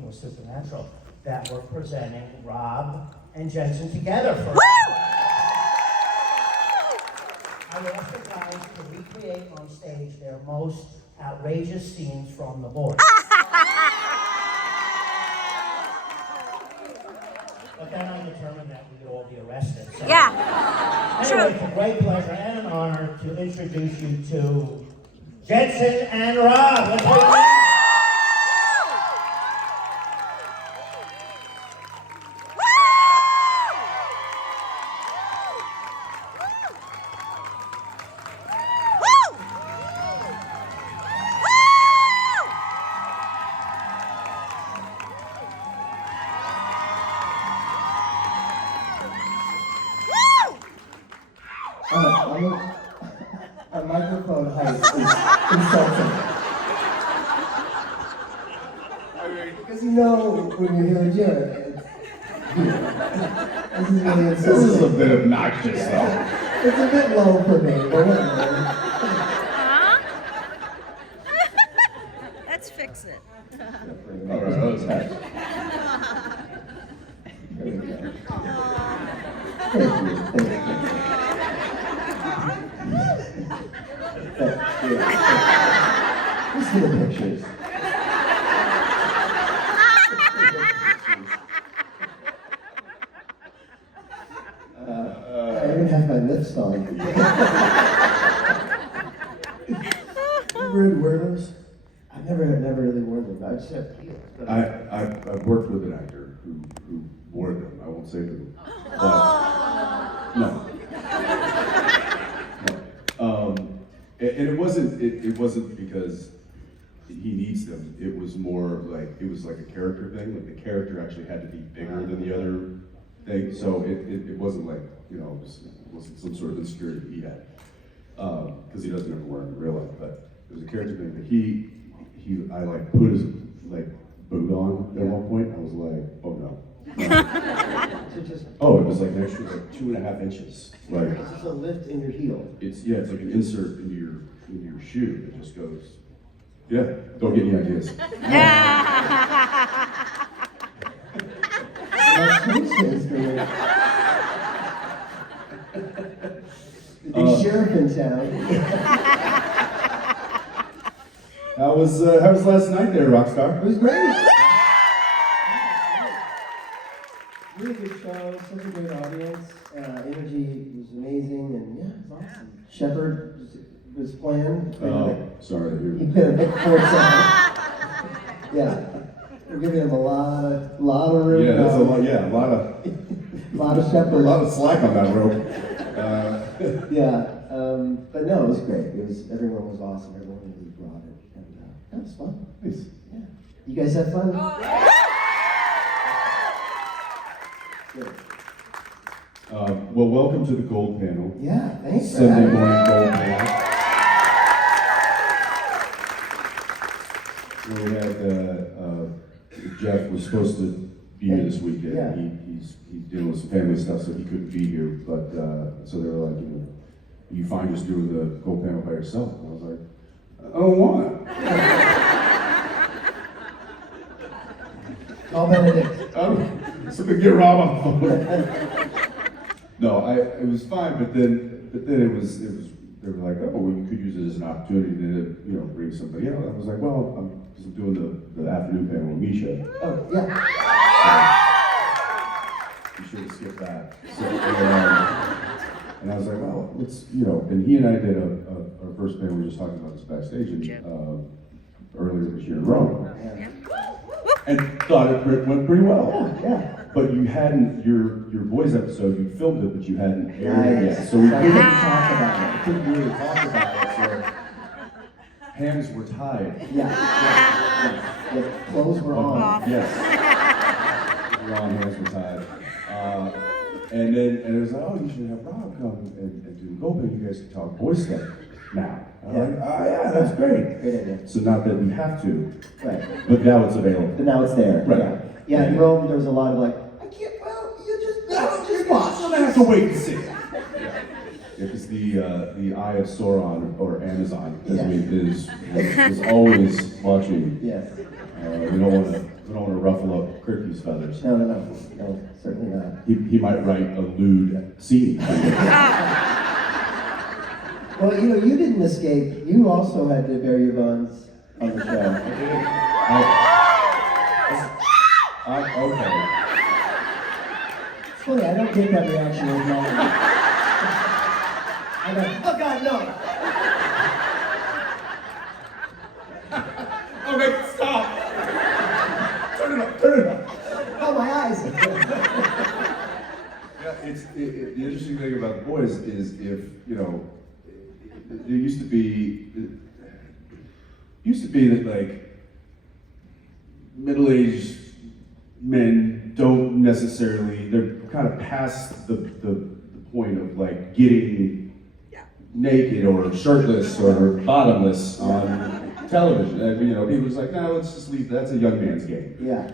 working with Supernatural, that we're presenting Rob and Jensen together for. I asked the guys to recreate on stage their most outrageous scenes from The Voice. But then I determined that we would all be arrested. So. Yeah. Anyway, it's a great pleasure and an honor to introduce you to Jensen and Rob. Let's hear it. A microphone height is insulting. Because you know when you hear a joke, this is really insulting. This is a bit obnoxious though. It's a bit low for me, but whatever. Let's fix it. All right, that was nice. There we go. Thank you. Let's see the pictures. I even have my lips on. You wear those? I've never really worn them. I just have heels. I've worked with an actor who wore them. I won't say who. No. And it wasn't because he needs them. It was more like it was like a character thing. Like the character actually had to be bigger than the other thing. So it wasn't like it wasn't some sort of insecurity he had because he doesn't ever wear them in real life. But it was a character thing that I like put his like boot on at one point. I was like, oh no. It was like an extra 2.5 inches. Like It's just a lift in your heel. it's like an insert into your shoe that just goes. Yeah, don't get any ideas. That changed things for me. The big sheriff in town. How was last night there, Rockstar? It was great. Really good show, such a great audience. Energy was amazing, and yeah, it was awesome. Shepard was playing. Oh, sorry to hear He that. played a big 4/7. Yeah, we're giving him a lot of room. Yeah, that's a lot. Lot of Shepard. A lot of slack on that rope. Yeah, but no, it was great. Everyone was awesome. Everyone really brought it, and that was fun. Nice. Yeah, you guys had fun. Good. Well, welcome to the Gold Panel. Yeah, thanks for Sunday having me. morning Gold Panel. We had Jeff was supposed to be here this weekend. Yeah. He's dealing with some family stuff, so he couldn't be here. But so they were like, you fine just doing the Gold Panel by yourself? And I was like, I don't want Call Benedict. So we get Rob on the phone. No, it was fine, but then it was they were like, oh, well, you could use it as an opportunity to bring somebody else. I was like, well, I'm doing the afternoon panel with Misha. Oh, yeah. You should have skipped that. So, and I was like, well, let's and he and I did our first panel. We were just talking about this backstage earlier this year in Rome. Yeah. And thought it went pretty well. Yeah. But you hadn't, your voice episode, you filmed it, but you hadn't aired it yet. So we couldn't couldn't talk about it. couldn't really talk about it, so hands were tied. Yeah. Clothes were on. Yes. Wrong, hands were tied. And it was like, oh, you should have Rob come and do the Gold Panel. You guys can talk voice stuff now. I'm like, oh yeah, that's great. Great idea. So not that we have to, Right. but now it's available. But now it's there. Right. Yeah. Yeah, in Rome, there was a lot of like, I can't, well, just watch. So I have to wait and see. Yeah, because the Eye of Sauron or Amazon is always watching. Yes. We don't want to I don't want to ruffle up Kirky's feathers. No, certainly not. He might write a lewd scene. Well, you know, you didn't escape. You also had to bear your buns on the show. Okay. It's funny, I don't get that reaction with mine. I go, oh God, no! Oh, make it stop! Turn it up! Oh, my eyes! Yeah, the interesting thing about the boys is if, you know, there used to be that like middle-aged men don't necessarily, they're kind of past the point of like getting naked or shirtless or bottomless on television. And, you know, people are just like, no, let's just leave, that's a young man's game. Yeah.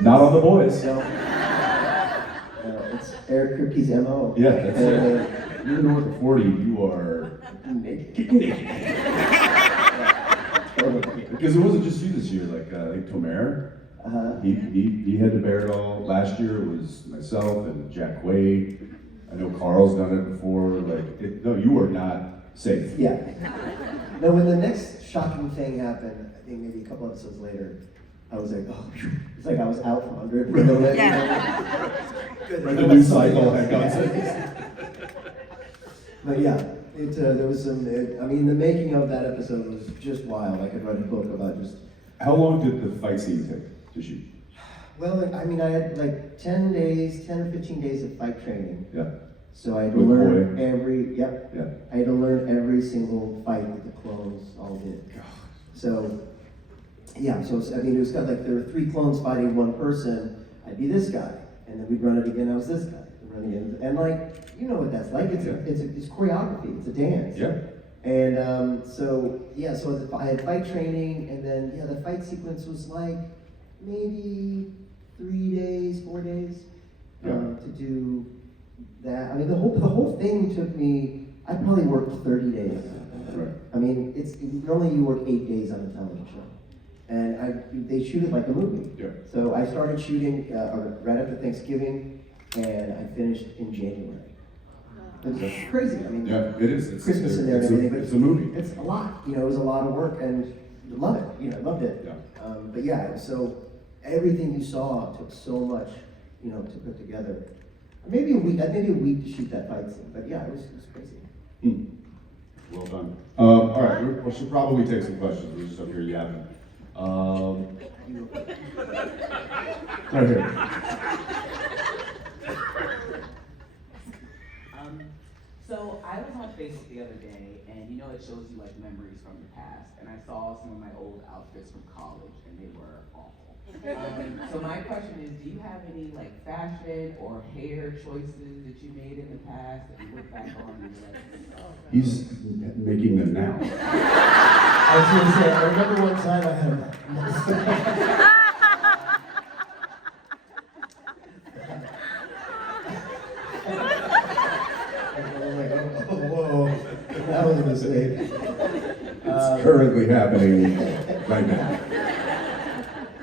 Not on the boys. No. It's Eric Kripke's MO. Yeah, that's it. You're north of 40, you are Naked. Because it wasn't just you this year, like I think Tomer, he had to bear it all. Last year it was myself and Jack Wade. I know Carl's done it before. No, you are not safe. Yeah. No, when the next shocking thing happened, I think maybe a couple episodes later, I was like, oh, it's like I was out from under it for a little bit. Good. Like the news cycle had gone. But yeah, there was some, I mean, the making of that episode was just wild. I could write a book about just... How long did the fight scene take to shoot? Well, I mean, I had like 10 or 15 days of fight training. Yeah. So I had to With learn boy. Yeah. I had to learn every single fight that the clones all did. So, yeah, so I mean, it was kind of like there were 3 clones fighting one person. I'd be this guy, and then we'd run it again. I was this guy, run again, and like, you know what that's like. It's choreography. It's a dance. Yeah. And so I had fight training, and then the fight sequence was like maybe 4 days to do that. I mean, the whole thing took me. I probably worked 30 days. Right. I mean, normally you work 8 days on a television show, and they shoot it like a movie. Yeah. So I started shooting right after Thanksgiving, and I finished in January. It's crazy. I mean, Yeah, it is. It's Christmas in there and everything, but it's a movie. It's a lot. You know, it was a lot of work, and I love it. You know, I loved it. Yeah. But yeah, so everything you saw took so much, you know, to put together. Maybe a week to shoot that fight scene. But yeah, it was crazy. Well done. All right, we should probably take some questions. We're just up here yapping. Right here. So I was on Facebook the other day, and you know it shows you like memories from the past, and I saw some of my old outfits from college, and they were awful. So my question is, do you have any like fashion or hair choices that you made in the past that you look back on and you're like, oh, He's making them now. I was going to say, I remember one time I had a that was a mistake. It's currently happening right now.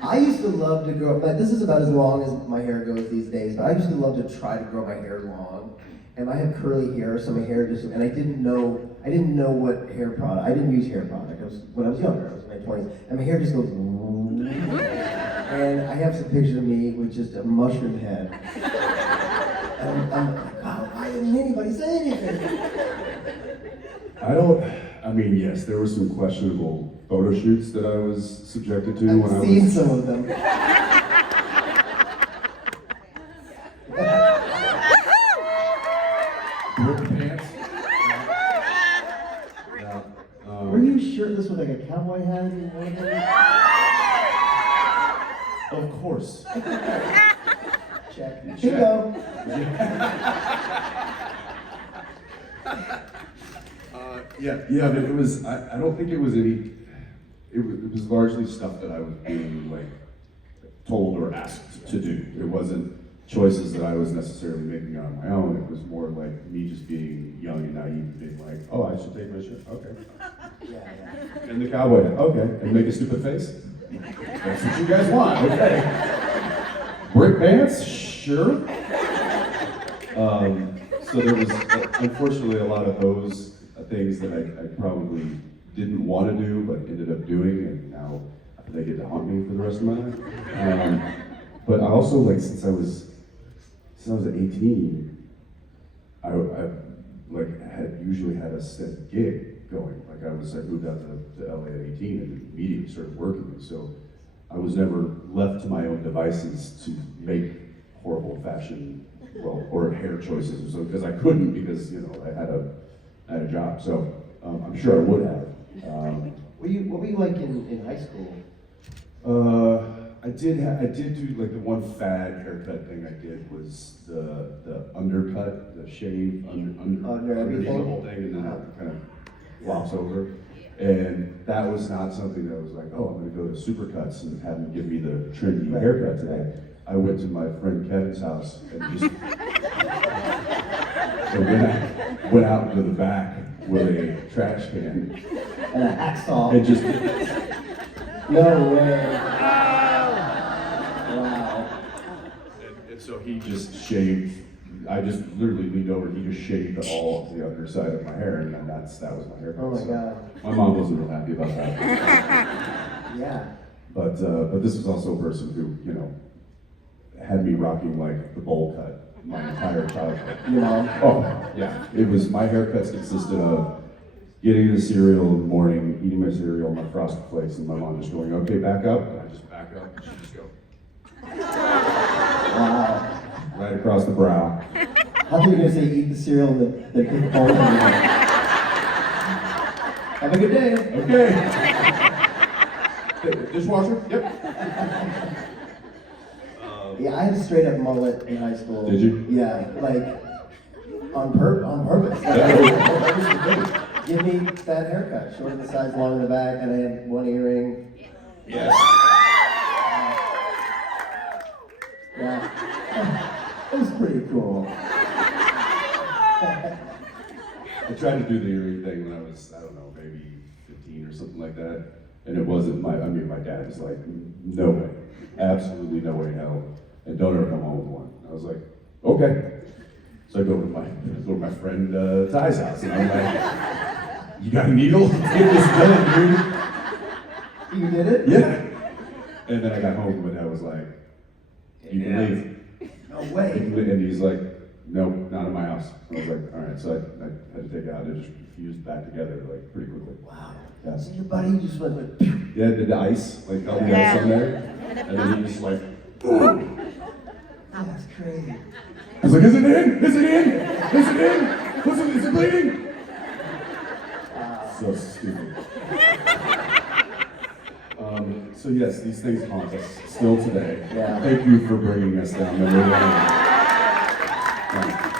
I used to love to grow, like this is about as long as my hair goes these days, but I used to love to try to grow my hair long. And I have curly hair, so my hair just, and I didn't know what hair product, I didn't use hair product. When I was younger, I was in my 20s, and my hair just goes, and I have some pictures of me with just a mushroom head. And I'm like, wow, why didn't anybody say anything? I mean, yes, there were some questionable photo shoots that I was subjected to when I I've seen was... some of them. Pants. Yeah. Were you shirtless with like a cowboy hat in one of them? Of course. Check. Bingo. Yeah, but it was, I don't think it was any, it was largely stuff that I was being like told or asked to do. It wasn't choices that I was necessarily making on my own. It was more like me just being young and naive and being like, oh, I should take my shirt, okay. Yeah. And the cowboy hat, okay. And make a stupid face. That's what you guys want, okay. Brick pants? Sure. So there was, unfortunately, a lot of those things that I probably didn't want to do, but ended up doing, and now they get to haunt me for the rest of my life. But I also, like, since I was 18, I had usually had a steady gig going. Like I moved out to LA at 18 and immediately started working. And so I was never left to my own devices to make horrible fashion, or hair choices or something, because I couldn't, because, you know, I had a job. So I'm sure I would have. What were you like in high school? I did do, like, the one fad haircut thing I did was the undercut, the shave underneath everything? the whole thing, and then it kind of flops over. And that was not something that was like, oh, I'm gonna go to Supercuts and have them give me the trendy haircut today. I went to my friend Kevin's house and just went out into the back with a trash can And a hacksaw. and just No way. Wow. And so he just shaved. I just literally leaned over and he just shaved all of the underside of my hair, and then that was my haircut. Oh my So God. my mom wasn't real happy about that. Yeah. But this was also a person who, you know, had me rocking like the bowl cut my entire childhood. Your mom? Oh, yeah. It was, my haircuts consisted of getting the cereal in the morning, eating my cereal, my Frosted Flakes, and my mom just going, okay, back up. And I just back up, and she just go Wow. right across the brow. I thought you were gonna say eat the cereal and the bowl. Have a good day. Okay. Dishwasher? Yep. Yeah, I had a straight up mullet in high school. Did you? Yeah, like on purpose. That was the thing. Give me that haircut, short in the sides, long in the back, and I had one earring. Yes. Yeah, it was pretty cool. I tried to do the earring thing when I was, I don't know, maybe 15 or something like that. And it wasn't my dad was like, no way, absolutely no way in hell. And don't ever come home with one. I was like, okay. So I go to my friend Ty's house, and I'm like, you got a needle? Let's get this done, dude. You did it? Yeah. And then I got home, and I was like, you can leave. No way. And he's like, nope, not in my house. I was like, all right. So I had to take it out and just fused back together like pretty quickly. Wow. Yeah. So your buddy just went with. Yeah, did the ice, like all the ice on there. And then he just like, That's crazy. I was like, is it in? Is it in? Is it in? Is it bleeding? So stupid. So yes, these things haunt us still today. Yeah. Thank you for bringing us down memory lane.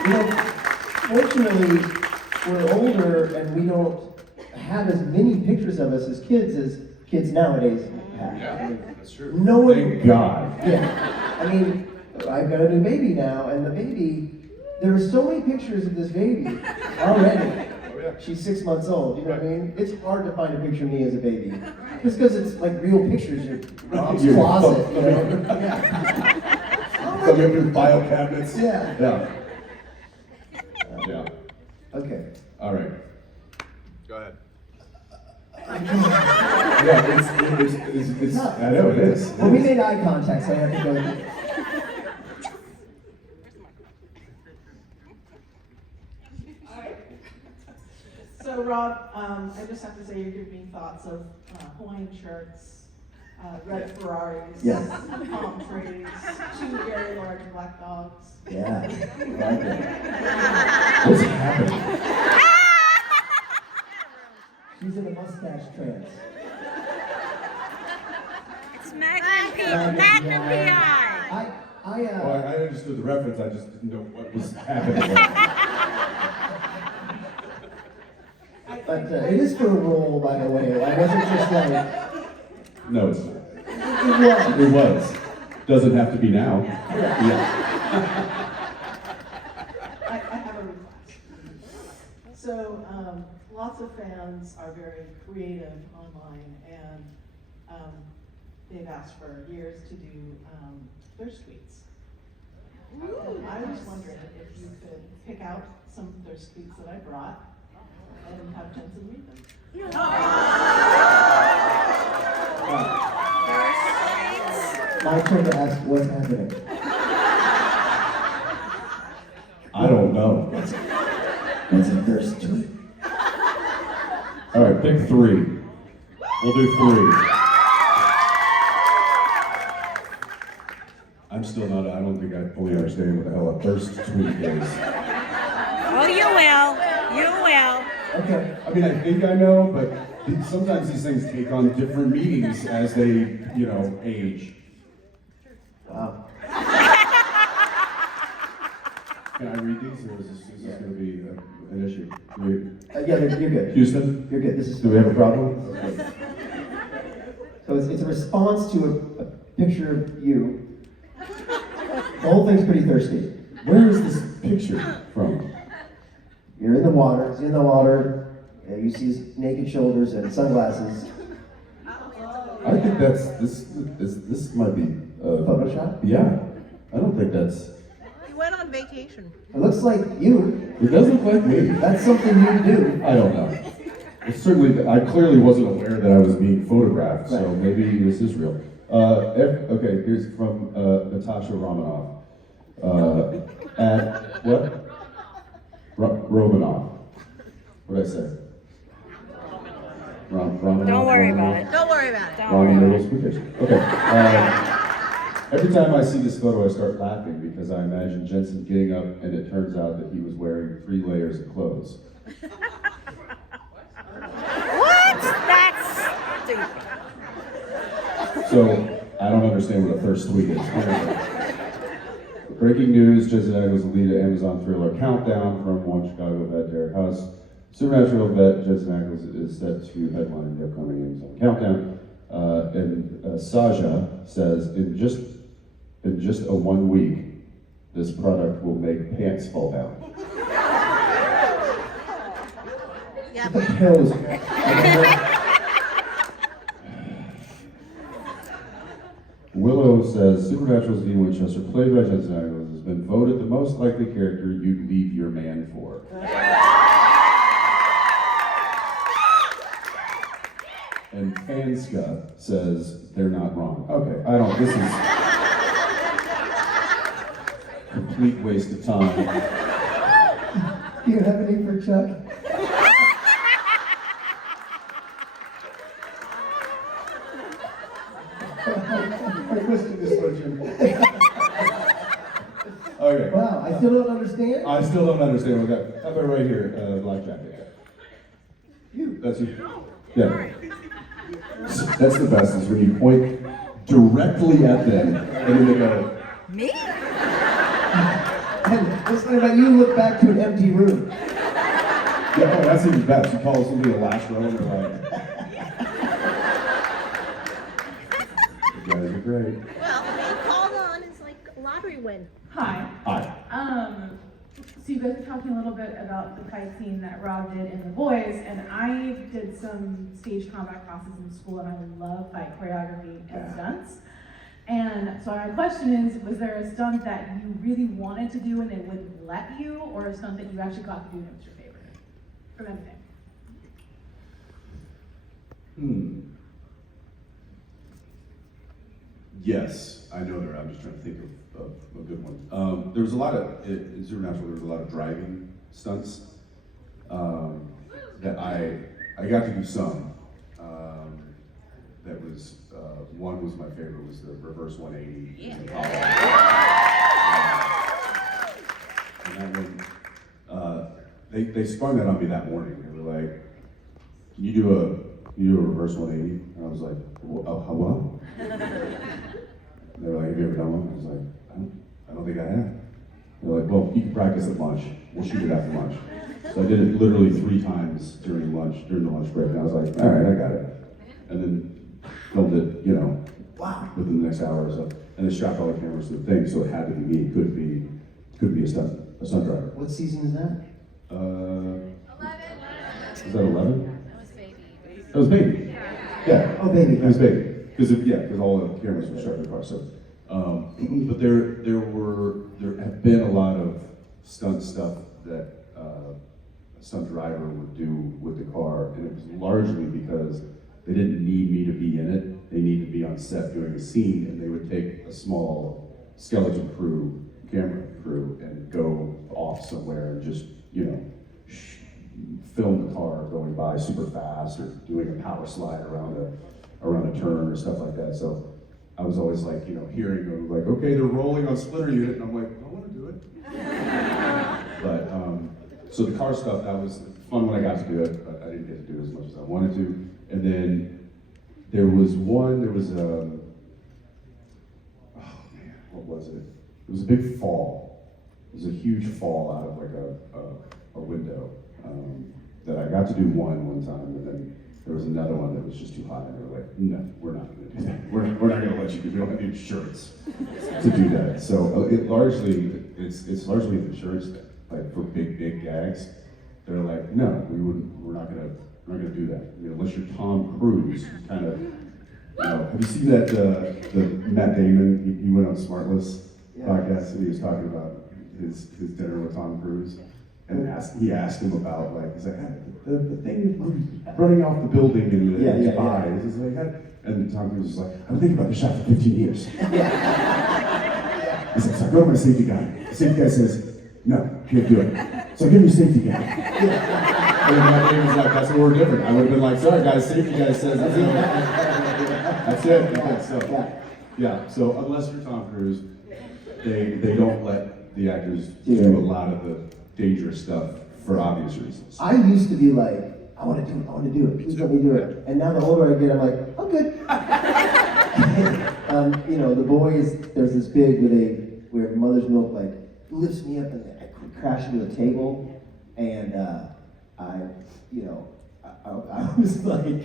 You know, fortunately, we're older and we don't have as many pictures of us as kids nowadays have. Yeah, that's true. No one. Thank God. Yeah. I mean, I've got a new baby now, and the baby, there are so many pictures of this baby already. Oh yeah. She's 6 months old, you know what I mean? It's hard to find a picture of me as a baby. Just because it's like real pictures in mom's Your closet, phone. you know? Yeah. Some of your file cabinets. Yeah. Yeah. Yeah. Okay. All right. Go ahead. Yeah, it's I know it is. Well, we made eye contact, so I have to go. So Rob, I just have to say you're giving me thoughts of Hawaiian shirts, red Ferraris, Yes. palm trees, 2 very large black dogs. Yeah. I like it. What's happening? She's in a mustache trance. It's Magnum PI. Well, I understood the reference, I just didn't know what was happening. But it is for a role, by the way. I wasn't just like, No, it's not. it was. It was. Doesn't have to be now. Yeah. I have a request. So lots of fans are very creative online, and they've asked for years to do thirst tweets. And I was wondering if you could pick out some thirst tweets that I brought and have Jensen read them. My turn to ask what's happening. I don't know. What's a thirst tweet? All right, pick 3. We'll do 3. I'm still not, I don't think I fully understand what the hell a thirst tweet is. Oh, you will. You will. Okay, I mean, I think I know, but sometimes these things take on different meanings as they, age. Wow. Can I read these, or is this going to be an issue? Yeah, you're good. Houston? You're good. Do we have a problem? Okay. So it's a response to a picture of you. The whole thing's pretty thirsty. Where is this picture from? You're in the water. He's in the water. You see his naked shoulders and sunglasses. I think this might be, Photoshop? yeah. I don't think that's, He went on vacation. It looks like you. it does look like me. That's something you do. I don't know. It's certainly, I clearly wasn't aware that I was being photographed, so Right. maybe this is real. Okay, here's from Natasha Romanoff. At what? Romanoff. What did I say? Romanoff. Don't worry Romanoff? about it. Don't worry about it. Don't Wrong worry middle speakers. Okay. Every time I see this photo, I start laughing because I imagine Jensen getting up and it turns out that he was wearing 3 layers of clothes. What? That's stupid. So, I don't understand what a thirst tweet is. Breaking news, Jensen Ackles will lead an Amazon thriller countdown from one Chicago vet, Derek Haas. Supernatural vet Jensen Ackles is set to headline the upcoming Amazon countdown. Saja says, in just a 1 week, this product will make pants fall down. What the hell is Willow says, Supernatural's Dean Winchester, played by Jensen Ackles, has been voted the most likely character you'd leave your man for. And Fanska says, they're not wrong. Okay, this is complete waste of time. Do you have any for Chuck? Okay. Wow, I still don't understand. I still don't understand what that. How about right here, black jacket? You. That's you. Yeah. That's the best, is when you point directly at them and then they go, Me? And what's funny about you look back to an empty room. yeah, oh, that's even best. You call somebody a last row and they're like, you guys are great. Well, being called on is like a lottery win. Hi. Hi. So you guys were talking a little bit about the fight scene that Rob did in The Boys, and I did some stage combat classes in school, and I love fight choreography and stunts. And so my question is, was there a stunt that you really wanted to do and they wouldn't let you, or a stunt that you actually got to do and it was your favorite from anything? Yes, I know there. I'm just trying to think of a good one. There was a lot of, in Supernatural, there was a lot of driving stunts that I got to do some. That was, one was my favorite, was the reverse 180. Yeah. In and that one, they sprung that on me that morning. They were like, can you do a reverse 180? And I was like, what? They were like, have you ever done one? I was like, I don't think I have. They're like, well, you can practice at lunch. We'll shoot it after lunch. So I did it literally 3 times during the lunch break. And I was like, all right, I got it. And then filmed it, within the next hour or so. And they strapped all the cameras to the thing, so it had to be me. It couldn't be a stunt driver. What season is that? 11. Is that 11? That was baby. That was Baby. Yeah. Oh, Baby. It was Baby. because all the cameras were strapped to the car. So, but there have been a lot of stunt stuff that a stunt driver would do with the car, and it was largely because they didn't need me to be in it. They needed to be on set doing a scene, and they would take a small skeleton crew, camera crew, and go off somewhere and just, film the car going by super fast or doing a power slide around a turn or stuff like that. So I was always like, hearing them like, okay, they're rolling on splitter unit, and I'm like, I want to do it. But so the car stuff, that was fun when I got to do it, but I didn't get to do it as much as I wanted to. And then there was what was it? It was a big fall. It was a huge fall out of like a window. That I got to do one time, and then there was another one that was just too high, and they were like, no, we're not going to do that. We're not going to let you do it. We don't have the insurance to do that. So it's largely an insurance thing. Like for big gags, they're like, no, we're not going to do that. Unless you're Tom Cruise, kind of. Have you seen that the Matt Damon? He went on Smartless podcast, and he was talking about his dinner with Tom Cruise. And he asked him about, like, he's like, the thing running off the building in Dubai. He's like, and Tom Cruise is like, I've been thinking about this shot for 15 years. He's like, so I go to my safety guy. The safety guy says, no, can't do it. So I give him a safety guy. And my name was like, that's a word different. I would have been like, sorry guys, safety guy says that's it. That's it. Okay, so so unless you're Tom Cruise, they don't let the actors do a lot of the dangerous stuff for obvious reasons. I used to be like, I want to do it, please let me do it. And now the older I get, I'm like, oh good. The boys, there's this big where mother's milk like lifts me up and I crash into a table, and I was like,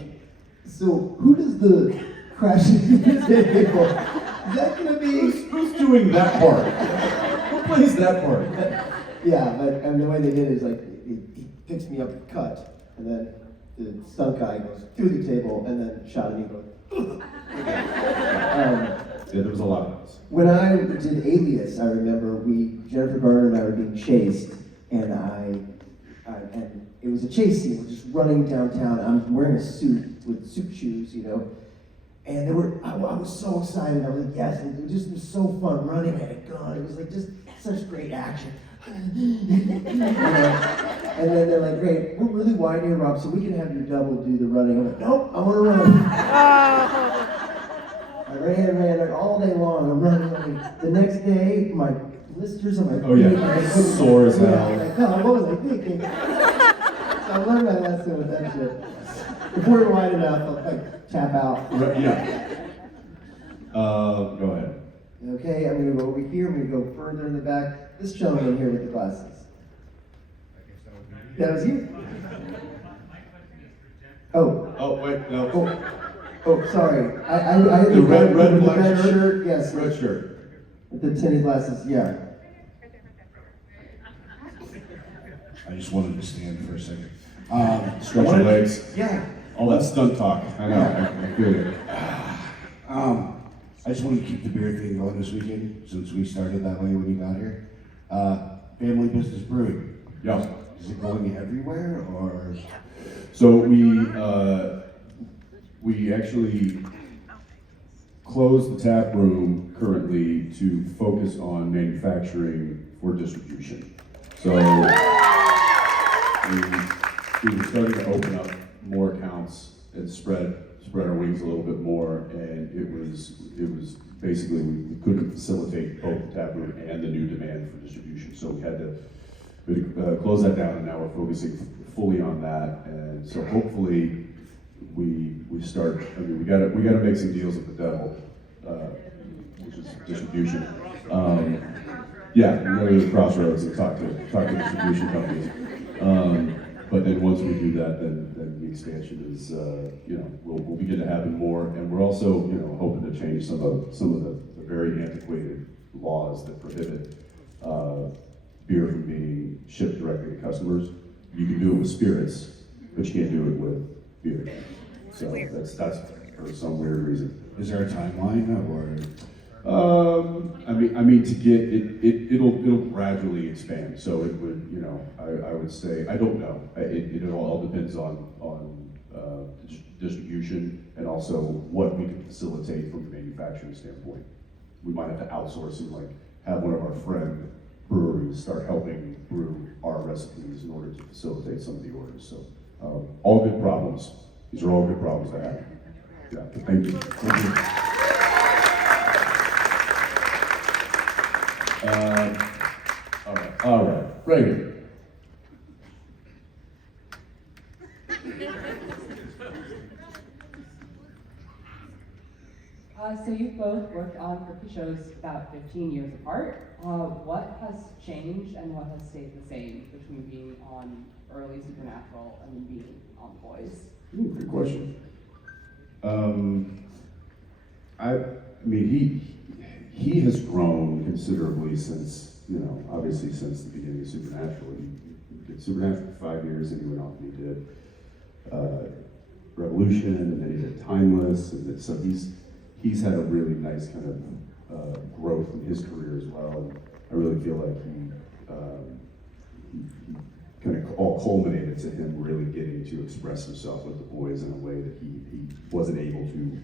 so who does the crash into the table? Is that gonna be who's doing that part? Who plays that part? Yeah, but the way they did it is like he picks me up, cut, and then the stunt guy goes through the table and then shot at me going. There was a lot of those. When I did Alias, I remember Jennifer Garner and I were being chased, and and it was a chase scene. We're just running downtown. I'm wearing a suit with suit shoes, and I was so excited. I was like, yes, and it was so fun running. I had a gun. It was like just such great action. And then they're like, great, we're really wide here, Rob, so we can have your double do the running. I'm like, nope, I want to run. I ran like all day long. I'm running. The next day, my blisters on my feet. Sore as hell. I'm like, what was I thinking? So I learned my lesson with that shit. Before you're wide enough, I'll like tap out. Go ahead. Okay, I'm going to go over here. I'm going to go further in the back. This gentleman here with the glasses. That was you? Oh, wait, no. Oh, sorry. I The red black shirt. Yes. Red shirt. With the tinted glasses, yeah. I just wanted to stand for a second. Stretch your legs. Yeah. All that stunt talk. I know. I feel it. I just wanted to keep the beer thing going this weekend since we started that way when you got here. Family Business Brewing. Yeah. Is it going everywhere or? So we actually closed the tap room currently to focus on manufacturing for distribution. So we were starting to open up more accounts and spread our wings a little bit more, and it was basically we couldn't facilitate both the tap room and the new demand for distribution. So we had to close that down, and now we're focusing fully on that. And so hopefully we start. I mean, we gotta make some deals with the devil, which is distribution. Yeah, we're gonna go to the crossroads and talk to distribution companies. But then once we do that, then the expansion is, will begin to happen more. And we're also, hoping to change some of the very antiquated laws that prohibit beer from being shipped directly to customers. You can do it with spirits, but you can't do it with beer. So that's for some weird reason. Is there a timeline or? I mean, to get it'll gradually expand. So it would, I would say, I don't know. It all depends on distribution and also what we can facilitate from a manufacturing standpoint. We might have to outsource and like have one of our friend breweries start helping brew our recipes in order to facilitate some of the orders. So all good problems. These are all good problems to have. Yeah, thank you. Thank you. All right, right here. So you've both worked on cookie shows about 15 years apart. What has changed and what has stayed the same between being on early Supernatural and then being on The Boys? Ooh, good question. I mean, he has grown considerably since, obviously since the beginning of Supernatural. He did Supernatural for 5 years, and he went off and he did Revolution, and then he did Timeless, and then, so he's had a really nice kind of growth in his career as well. And I really feel like he kind of all culminated to him really getting to express himself with The Boys in a way that he wasn't able to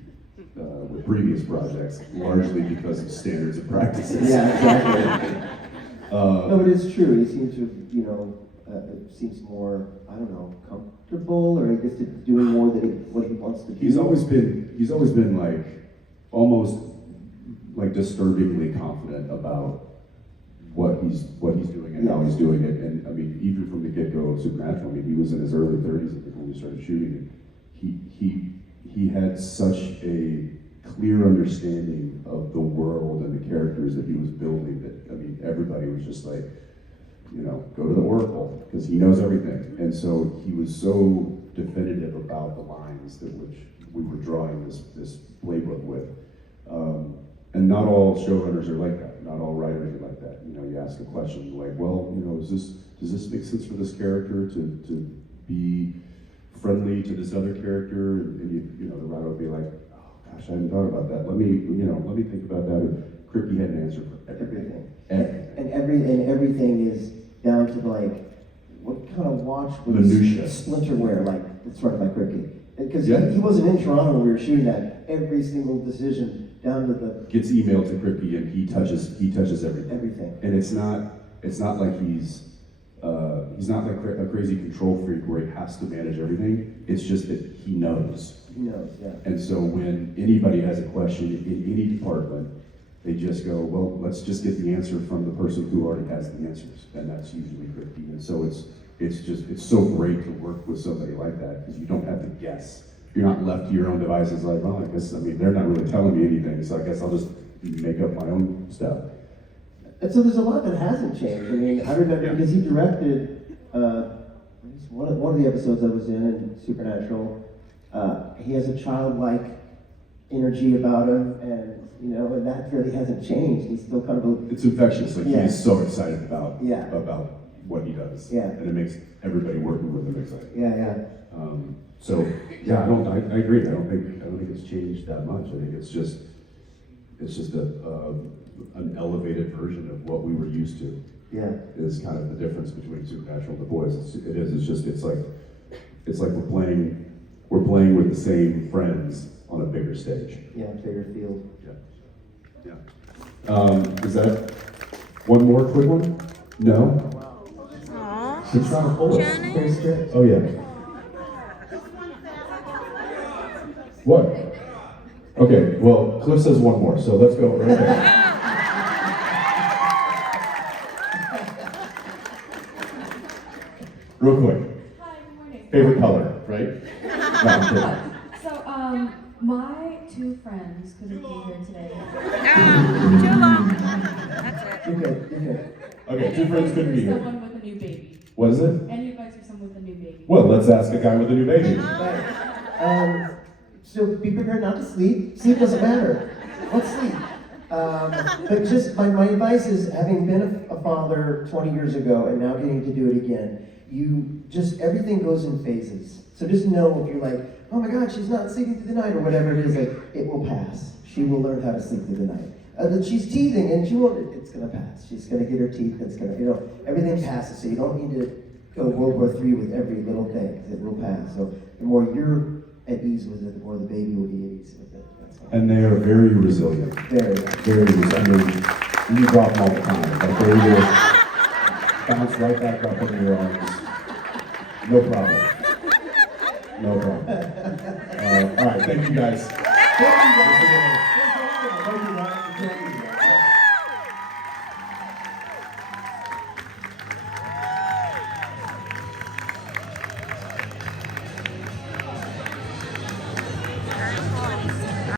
with previous projects, largely because of standards and practices. Yeah, exactly. No, but it's true. He seems to, seems more, I don't know, comfortable, or I guess doing more than what he wants to do. He's always been like almost like disturbingly confident about what he's doing and how he's doing it. And I mean, even from the get-go of Supernatural, I mean, he was in his early 30s I think when we started shooting it. He had such a clear understanding of the world and the characters that he was building that, I mean, everybody was just like, go to the Oracle, because he knows everything. And so he was so definitive about the lines that which we were drawing this playbook with. And not all showrunners are like that. Not all writers are like that. You ask a question like, well, does this make sense for this character to be friendly to this other character? And the writer would be like, oh gosh, I hadn't thought about that. Let me think about that. And Kripke had an answer for everything. And everything is down to like, what kind of watch would Minutia. Splinter wear? Like, that's right by Kripke. Because Yeah. he wasn't in Toronto when we were shooting that. Every single decision down to the Gets emailed to Kripke and he touches everything. everything. And it's not like he's not like a crazy control freak where he has to manage everything. It's just that he knows. He knows, yeah. And so when anybody has a question in any department, they just go, well, let's just get the answer from the person who already has the answers, and that's usually Kripke. And so it's so great to work with somebody like that because you don't have to guess. You're not left to your own devices like, well, they're not really telling me anything, so I guess I'll just make up my own stuff. And so there's a lot that hasn't changed. I mean, I remember because he directed one of the episodes I was in Supernatural. He has a childlike energy about him, and and that really hasn't changed. He's still kind of It's infectious. Like Yeah. he's so excited about Yeah. what he does. Yeah. And it makes everybody working with him excited. yeah. So yeah, I agree. I don't think it's changed that much. I think it's just an elevated version of what we were used to. Yeah. Is kind of the difference between Supernatural and The Boys. It's like we're playing with the same friends on a bigger stage. Yeah, bigger field. Yeah. Is that one more quick one? No? Aw. He's trying to pull us. Johnny? Very strict. Oh, yeah. What? Okay, well, Cliff says one more, so let's go right there. Real quick, Hi, good morning. favorite color, right? No, I'm kidding. So, my two friends couldn't be here today. Too long. That's it. You're good. Okay, two friends couldn't be here. Someone with a new baby. What is it? And you guys are someone with a new baby. Well, let's ask a guy with a new baby. So be prepared not to sleep. Sleep doesn't matter. Let's sleep. But just my advice is, having been a father 20 years ago and now getting to do it again, everything goes in phases. So just know if you're like, oh my God, she's not sleeping through the night, or whatever it is, like, it will pass. She will learn how to sleep through the night. Then she's teething, and she won't, it's gonna pass. She's gonna get her teeth, it's gonna, everything passes, so you don't need to go World War III with every little thing, it will pass. So the more you're at ease with it, the more the baby will be at ease with it. That's all. And they are very resilient. Very. Very resilient. I mean, you drop them all the time, but they will bounce right back up into your arms. No problem. No problem. All right, thank you guys. Thank you, guys. Thank you, Ryan, for joining us.